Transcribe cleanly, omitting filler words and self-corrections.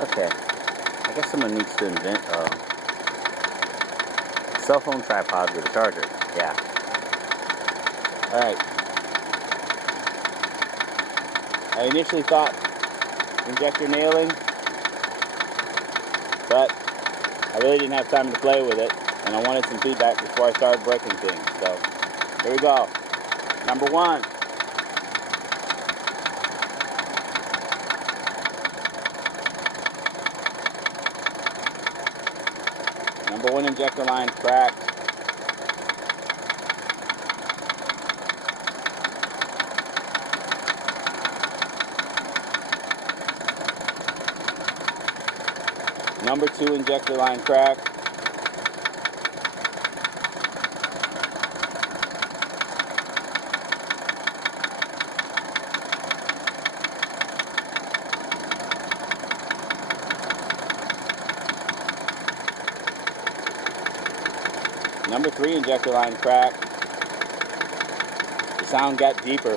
Okay, I guess someone needs to invent a cell phone tripod with a charger. Yeah. Alright. I initially thought injector nailing, but I really didn't have time to play with it, and I wanted some feedback before I started breaking things. So, here we go. Number one. Number one injector line cracked. Number two injector line cracked. Number three injector line cracked. The sound got deeper.